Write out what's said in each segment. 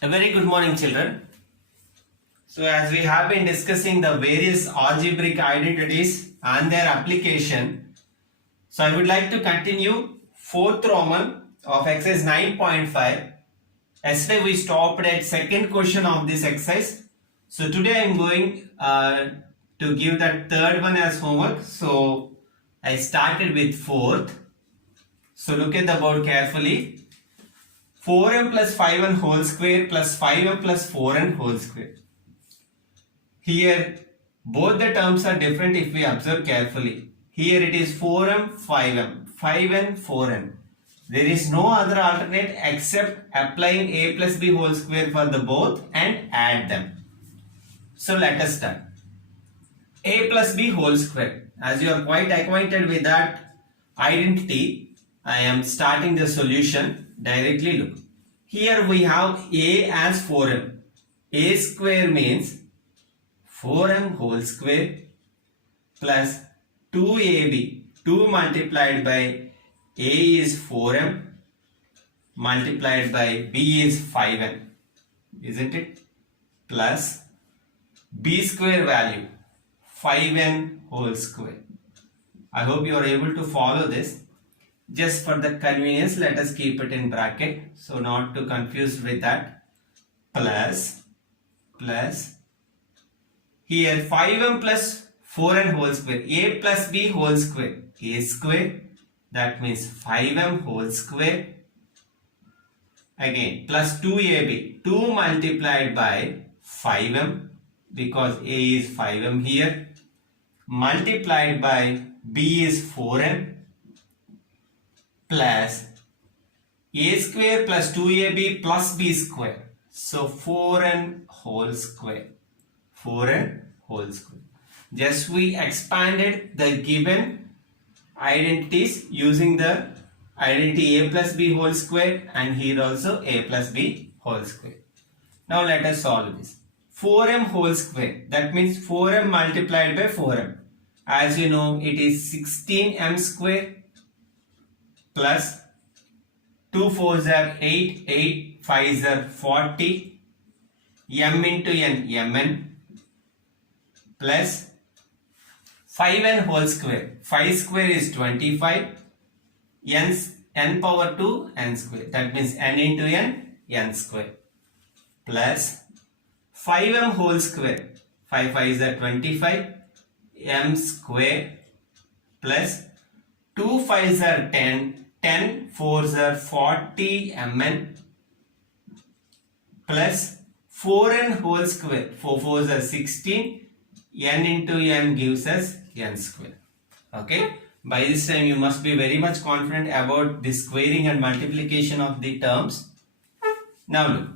A very good morning, children. So, as we have been discussing the various algebraic identities and their application, so I would like to continue fourth Roman of exercise 9.5. Yesterday we stopped at second question of this exercise. So today I am going to give that third one as homework. So I started with fourth. So look at the board carefully. 4m plus 5n whole square plus 5m plus 4n whole square. Here both the terms are different if we observe carefully. Here it is 4m, 5m, 5n, 4n. There is no other alternate except applying a plus b whole square for the both and add them. So let us start. A plus b whole square. As you are quite acquainted with that identity, I am starting the solution. Directly look. Here we have a as 4m. A square means 4m whole square plus 2ab. 2 multiplied by a is 4m multiplied by b is 5n. Isn't it? Plus b square value 5n whole square. I hope you are able to follow this. Just for the convenience, let us keep it in bracket. So not to confuse with that. Plus here 5m plus 4n whole square. A plus b whole square. A square. That means 5m whole square. Again plus 2ab. 2 multiplied by 5m because a is 5m here. Multiplied by b is 4n. Plus a square plus 2ab plus b square. So 4n whole square. 4n whole square. Just we expanded the given identities using the identity a plus b whole square and here also a plus b whole square. Now let us solve this. 4m whole square. That means 4m multiplied by 4m. As you know, it is 16m square. Plus 2 4s are 8, 8 5s are 40, m into n, mn, plus 5n whole square. 5 square is 25, n power 2, n square. That means n into n, n square. Plus 5m whole square. 5 5s are 25, m square, plus 2 5s are 10, 10 4s are 40 mn, plus 4n whole square. 4 4s are 16, n into n gives us n square. Okay, by this time you must be very much confident about the squaring and multiplication of the terms. Now look,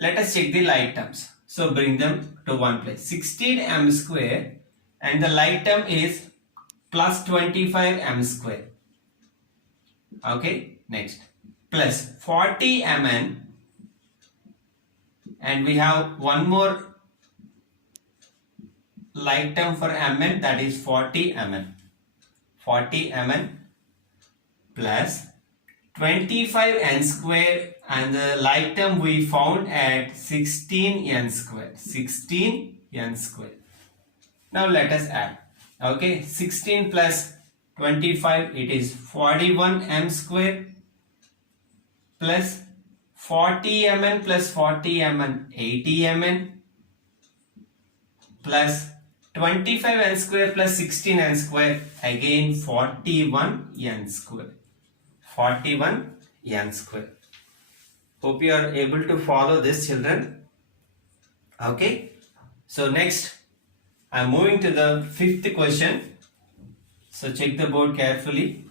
let us check the like terms. So bring them to one place. 16m square and the like term is plus 25m square. Okay, next plus 40 mn and we have one more like term for mn, that is 40 mn. 40 mn plus 25n square and the like term we found at 16n square. 16n square. Now let us add. Okay, 16 plus 25, it is 41m square plus 40 mn plus 40 mn 80 mn plus 25n square plus 16n square, again 41n square. 41n square. Hope you are able to follow this, children. Okay, so next I am moving to the fifth question. So check the board carefully.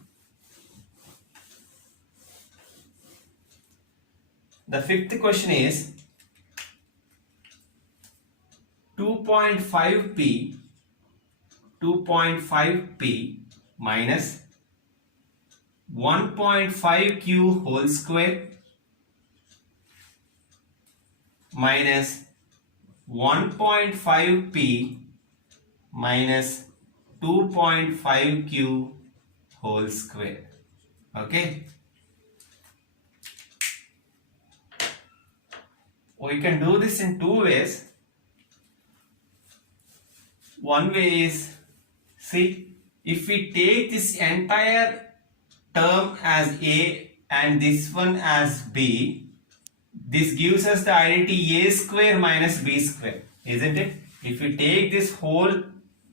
The fifth question is 2.5p minus 1.5q whole square minus 1.5p minus 2.5q whole square. Okay. we can do this in two ways. One way is, see, if we take this entire term as A and this one as B, this gives us the identity A square minus B square, isn't it? If we take this whole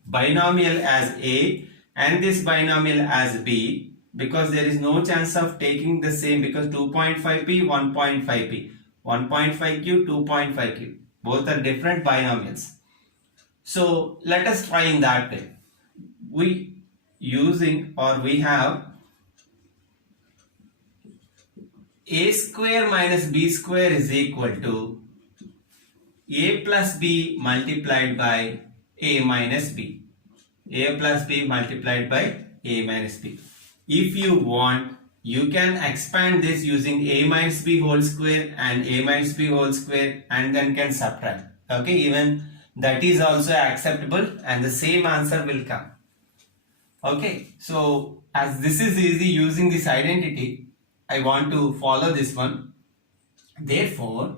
binomial as A and this binomial as B, because there is no chance of taking the same, because 2.5p, 1.5p, 1.5q, 2.5q, both are different binomials. So let us try in that way. We have A square minus B square is equal to A plus B multiplied by A minus B. A plus B multiplied by A minus B. If you want, you can expand this using A minus B whole square and A minus B whole square and then can subtract. Okay, even that is also acceptable and the same answer will come. Okay, so as this is easy using this identity, I want to follow this one. Therefore,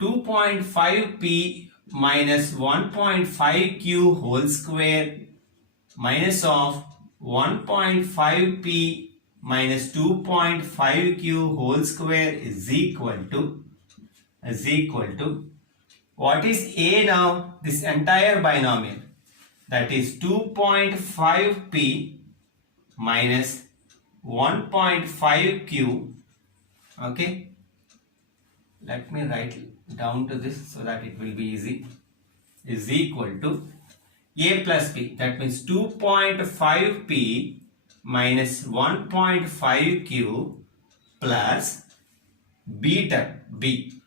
2.5p minus 1.5q whole square minus of 1.5p minus 2.5q whole square is equal to what is A now? This entire binomial, that is 2.5p minus 1.5q. Okay, let me write down to this so that it will be easy, is equal to A plus B, that means 2.5p minus 1.5q plus B term B,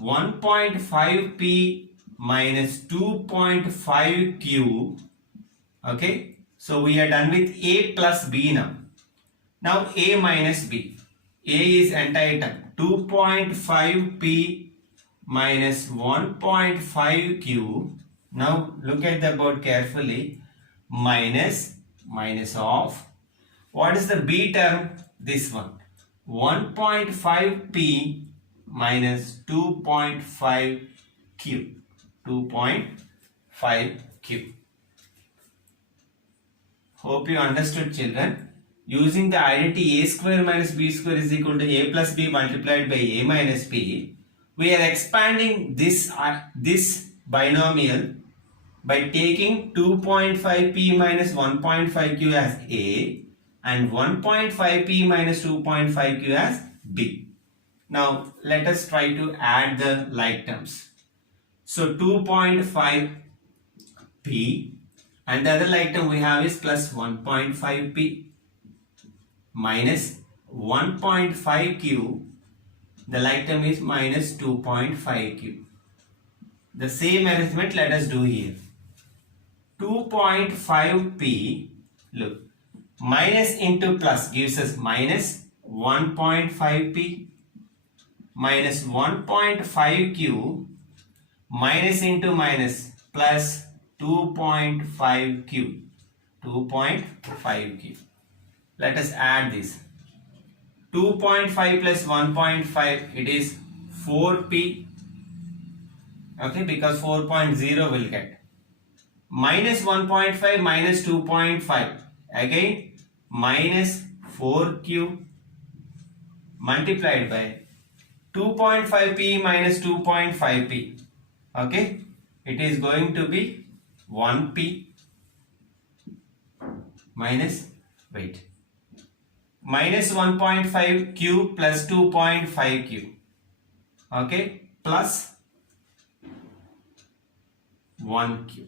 1.5p minus 2.5q. Okay, so we are done with A plus B now. Now A minus B. A is entire term, 2.5p minus 1.5q. Now look at the board carefully. Minus of, what is the B term? This one, 1.5p minus 2.5q. Hope you understood, children. Using the identity A square minus B square is equal to A plus B multiplied by A minus B, we are expanding this binomial by taking 2.5p minus 1.5q as A and 1.5p minus 2.5q as B. Now let us try to add the like terms. So 2.5p and the other like term we have is plus 1.5p minus 1.5q, the like term is minus 2.5q. The same arrangement let us do here. 2.5p, look, minus into plus gives us minus 1.5p minus 1.5q minus into minus plus 2.5q. Let us add this. 2.5 plus 1.5, it is 4p. Okay, because 4.0 will get. Minus 1.5 minus 2.5. Again, minus 4q multiplied by 2.5p minus 2.5p. Okay, it is going to be 1p minus, minus 1.5q plus 2.5q. Okay, plus 1q.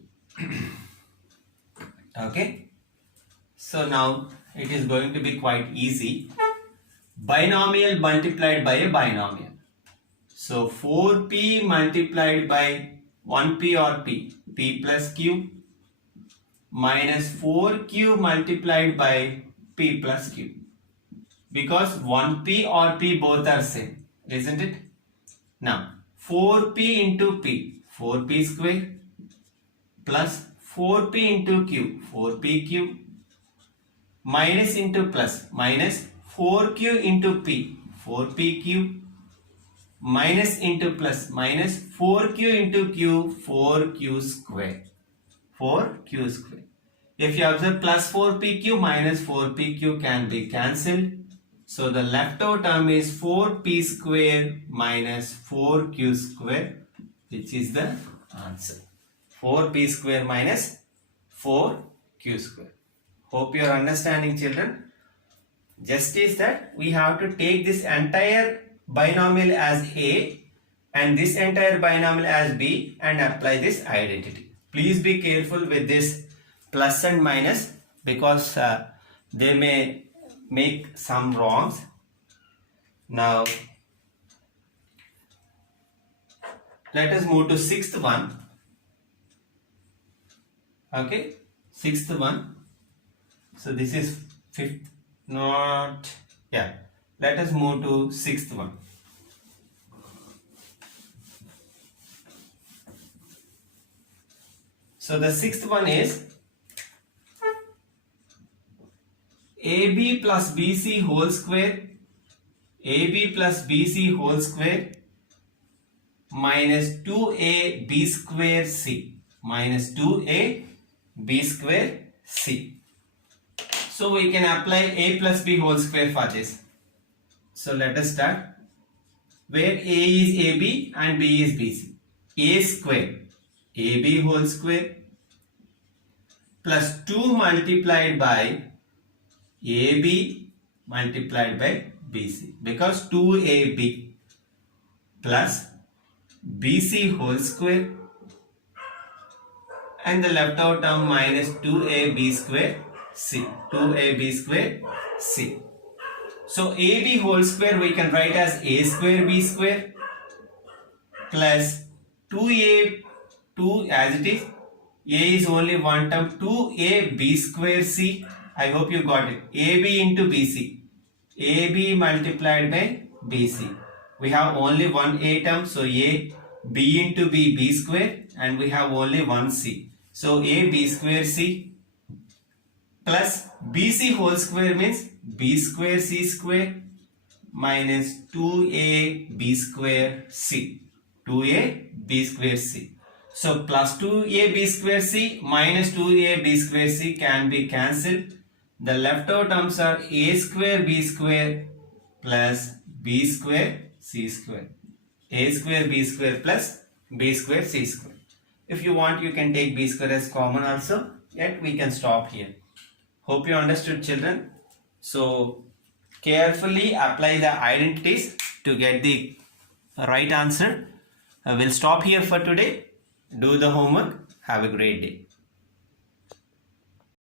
Okay, so now it is going to be quite easy. Binomial multiplied by a binomial. So 4p multiplied by 1p or p plus q minus 4q multiplied by p plus q. Because 1p or p both are same, isn't it? Now 4p into p, 4p square plus 4p into q, 4pq minus into plus minus 4q into p, 4pq minus into plus minus 4q into q 4q square 4q square. If you observe plus 4pq minus 4pq can be cancelled. So the left out term is 4p square minus 4q square, which is the answer. 4p square minus 4q square. Hope you are understanding, children. Just is that we have to take this entire binomial as A and this entire binomial as B and apply this identity. Please be careful with this plus and minus because they may make some wrongs. Now let us move to sixth one. Okay, sixth one. So this is fifth, not, yeah. Let us move to sixth one. So the sixth one is AB plus BC whole square, AB plus BC whole square minus 2AB square C, minus 2AB square C. So we can apply A plus B whole square for this. So let us start. Where A is AB and B is BC. A square, AB whole square plus 2 multiplied by AB multiplied by BC, because 2AB plus BC whole square and the left out term minus 2AB square C, 2AB square C. So AB whole square we can write as A square B square plus 2A, 2 as it is, A is only one term, 2AB square C. I hope you got it. AB into BC. AB multiplied by BC. We have only one A term, so A, B into B, B square, and we have only one C. So A, B square C plus BC whole square means B square C square minus 2A B square C. 2A B square C. So plus 2A B square C minus 2A B square C can be cancelled. The left out terms are A square B square plus B square C square. A square B square plus B square C square. If you want, you can take B square as common also. Yet we can stop here. Hope you understood, children. So carefully apply the identities to get the right answer. I will stop here for today. Do the homework. Have a great day.